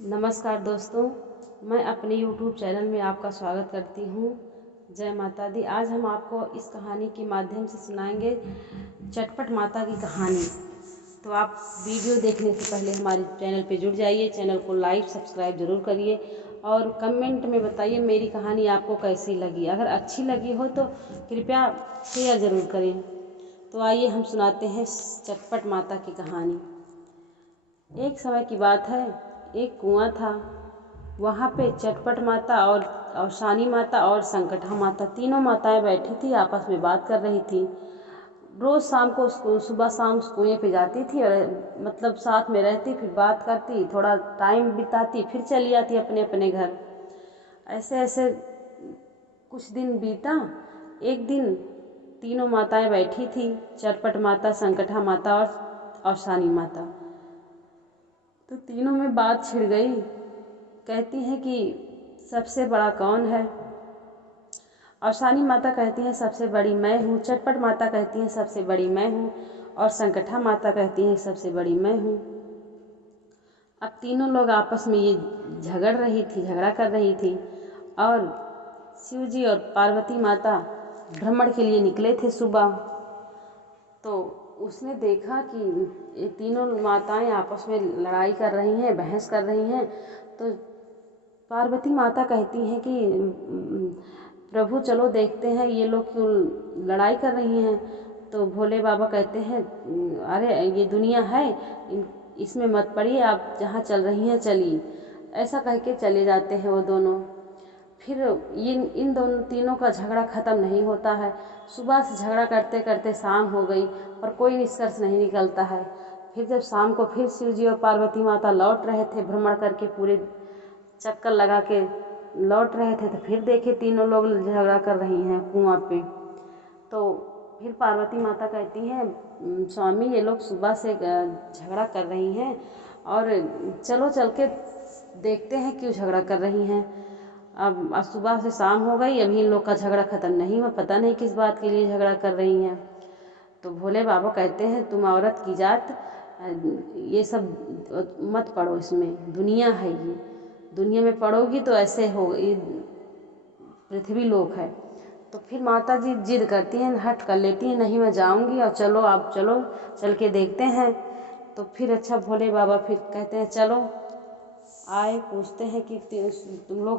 नमस्कार दोस्तों, मैं अपने YouTube चैनल में आपका स्वागत करती हूँ। जय माता दी। आज हम आपको इस कहानी के माध्यम से सुनाएंगे चटपट माता की कहानी। तो आप वीडियो देखने से पहले हमारे चैनल पे जुड़ जाइए, चैनल को लाइक सब्सक्राइब ज़रूर करिए और कमेंट में बताइए मेरी कहानी आपको कैसी लगी। अगर अच्छी लगी हो तो कृपया शेयर ज़रूर करें। तो आइए हम सुनाते हैं चटपट माता की कहानी। एक समय की बात है, एक कुआं था। वहाँ पे चटपट माता और शानी माता और संकटा माता, तीनों माताएं बैठी थी, आपस में बात कर रही थी। रोज़ शाम को सुबह शाम उस कुएं पे जाती थी और मतलब साथ में रहती, फिर बात करती, थोड़ा टाइम बिताती, फिर चली आती अपने अपने घर। ऐसे ऐसे कुछ दिन बीता। एक दिन तीनों माताएं बैठी थी, चटपट माता, संकटा माता और शानी माता। तो तीनों में बात छिड़ गई। कहती हैं कि सबसे बड़ा कौन है? और शानी माता कहती हैं सबसे बड़ी मैं हूँ। चटपट माता कहती हैं सबसे बड़ी मैं हूँ। और संकटा माता कहती हैं सबसे बड़ी मैं हूँ। अब तीनों लोग आपस में ये झगड़ा कर रही थी। और शिव जी और पार्वती माता भ्रमण के लिए निकले थे सुबह। तो उसने देखा कि ये तीनों माताएं आपस में लड़ाई कर रही हैं, बहस कर रही हैं। तो पार्वती माता कहती हैं कि प्रभु चलो देखते हैं ये लोग क्यों लड़ाई कर रही हैं। तो भोले बाबा कहते हैं अरे ये दुनिया है, इसमें मत पड़िए, आप जहाँ चल रही हैं चलिए। ऐसा कह के चले जाते हैं वो दोनों। फिर इन दोनों तीनों का झगड़ा ख़त्म नहीं होता है। सुबह से झगड़ा करते करते शाम हो गई पर कोई निष्कर्ष नहीं निकलता है। फिर जब शाम को फिर शिव जी और पार्वती माता लौट रहे थे, भ्रमण करके पूरे चक्कर लगा के लौट रहे थे, तो फिर देखे तीनों लोग झगड़ा कर रही हैं कुआं पे। तो फिर पार्वती माता कहती हैं स्वामी ये लोग सुबह से झगड़ा कर रही हैं और चलो चल के देखते हैं क्यों झगड़ा कर रही हैं। अब सुबह से शाम हो गई, अभी इन लोग का झगड़ा ख़त्म नहीं हुआ, पता नहीं किस बात के लिए झगड़ा कर रही हैं। तो भोले बाबा कहते हैं तुम औरत की जात, ये सब मत पढ़ो, इसमें दुनिया है, ये दुनिया में पढ़ोगी तो ऐसे हो, ये पृथ्वी लोक है। तो फिर माता जी जिद करती हैं, हट कर लेती हैं, नहीं मैं जाऊंगी और चलो आप चलो, चल के देखते हैं। तो फिर अच्छा भोले बाबा फिर कहते हैं चलो। आए, पूछते हैं कि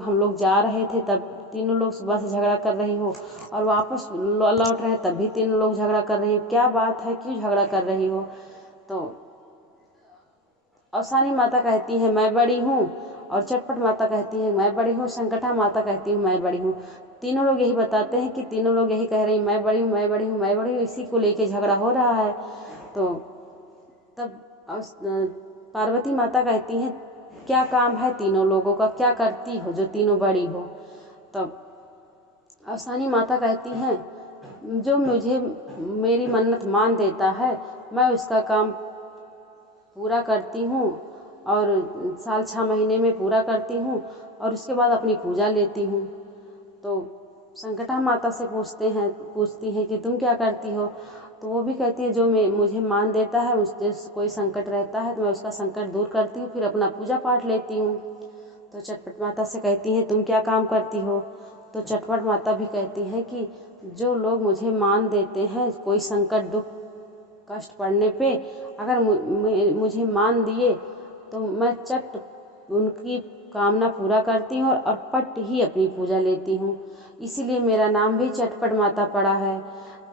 हम लोग जा रहे थे तब तीनों लोग सुबह से झगड़ा कर रही हो और वापस लौट रहे हैं तब भी तीनों लोग झगड़ा कर रही हो, क्या बात है, क्यों झगड़ा कर रही हो? तो अवसानी माता कहती है मैं बड़ी हूँ और चटपट माता कहती है मैं बड़ी हूँ, संकटा माता कहती हूँ मैं बड़ी हूँ। तीनों लोग यही बताते हैं कि तीनों लोग यही कह रही मैं बड़ी हूँ, मैं बड़ी हूँ, मैं बड़ी हूँ, इसी को लेके झगड़ा हो रहा है। तो तब पार्वती माता कहती हैं क्या काम है तीनों लोगों का, क्या करती हो जो तीनों बड़ी हो? तब अवसानी माता कहती हैं जो मुझे मेरी मन्नत मान देता है मैं उसका काम पूरा करती हूँ और साल 6 महीने में पूरा करती हूँ और उसके बाद अपनी पूजा लेती हूँ। तो संकटा माता से पूछती हैं कि तुम क्या करती हो? तो वो भी कहती है जो मुझे मान देता है, मुझे कोई संकट रहता है तो मैं उसका संकट दूर करती हूँ, फिर अपना पूजा पाठ लेती हूँ। तो चटपट माता से कहती हैं तुम क्या काम करती हो? तो चटपट माता भी कहती हैं कि जो लोग मुझे मान देते हैं, कोई संकट दुख कष्ट पड़ने पे अगर मुझे मान दिए तो मैं चट उनकी कामना पूरा करती हूँ और पट ही अपनी पूजा लेती हूँ, इसीलिए मेरा नाम भी चटपट माता पड़ा है।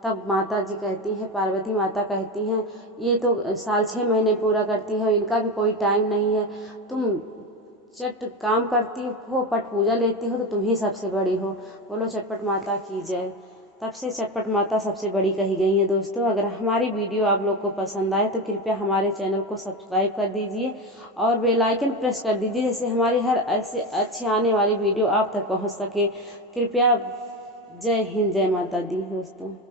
तब माता जी कहती हैं, पार्वती माता कहती हैं ये तो साल 6 महीने पूरा करती है, इनका भी कोई टाइम नहीं है, तुम चट काम करती हो, पट पूजा लेती हो, तो तुम ही सबसे बड़ी हो। बोलो चटपट माता की जय। तब से चटपट माता सबसे बड़ी कही गई है। दोस्तों अगर हमारी वीडियो आप लोग को पसंद आए तो कृपया हमारे चैनल को सब्सक्राइब कर दीजिए और बेल आइकन प्रेस कर दीजिए, जैसे हमारी हर ऐसे अच्छे आने वाली वीडियो आप तक पहुंच सके। कृपया जय हिंद, जय माता दी दोस्तों।